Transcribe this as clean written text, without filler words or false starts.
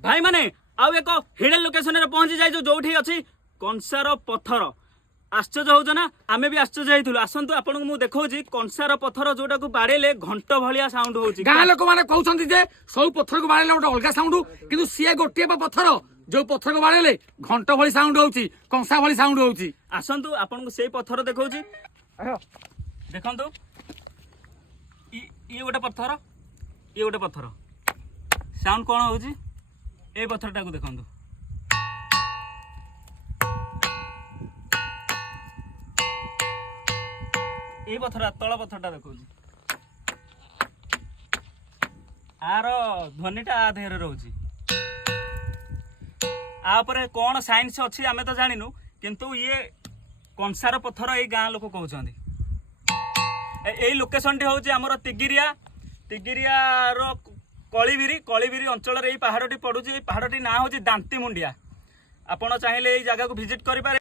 भाई माने आउ एक हिडन लोकेशन रे पहुंची जाइछु जोठी अछि कंसार पत्थर। आश्चर्य हो ना आमे भी आश्चर्य होइथुलु। आसंतु आपन मु देखौछि कंसार पत्थर जोटा को बाड़ेले घंट भलिया साउंड होछि। गाँ लोक माने कहउछन्ति जे सब पत्थर को बाड़ेले ओटा अलगा साउंड किंतु सिए गोटे पत्थर जो पत्थर को बाड़ेले घंट भली साउंड होछि कंसा भली साउंड होछि। आसंतु आपन को सेई पत्थर देखौछि देखंतु ये गोटे पत्थर ये गोटे पत्थर साउंड कोन होछि ए पत्थरटा को देखंतु। ए पत्थर तल पत्थरटा देखौछि आर ध्वनिटा आ देहरे रहउछि। आ ऊपर कोन साइंस अछि आमे तो जानिनु किंतु ये कंसार पत्थर ए गाँ लोक कहउछन्ति। ए लोकेशनटी होଉଛି ଆମର ତିଗିରିଆ ର କଳିବିରି ଅଞ୍ଚଳରେ ଏଇ ପାହାଡ଼ଟି ପଡୁଛି। ଏଇ ପାହାଡ଼ଟି ନାଁ ହେଉଛି ଦାନ୍ତିମୁଣ୍ଡିଆ। ଆପଣ ଚାହିଁଲେ ଏଇ ଜାଗାକୁ ଭିଜିଟ୍ କରିପାରେ।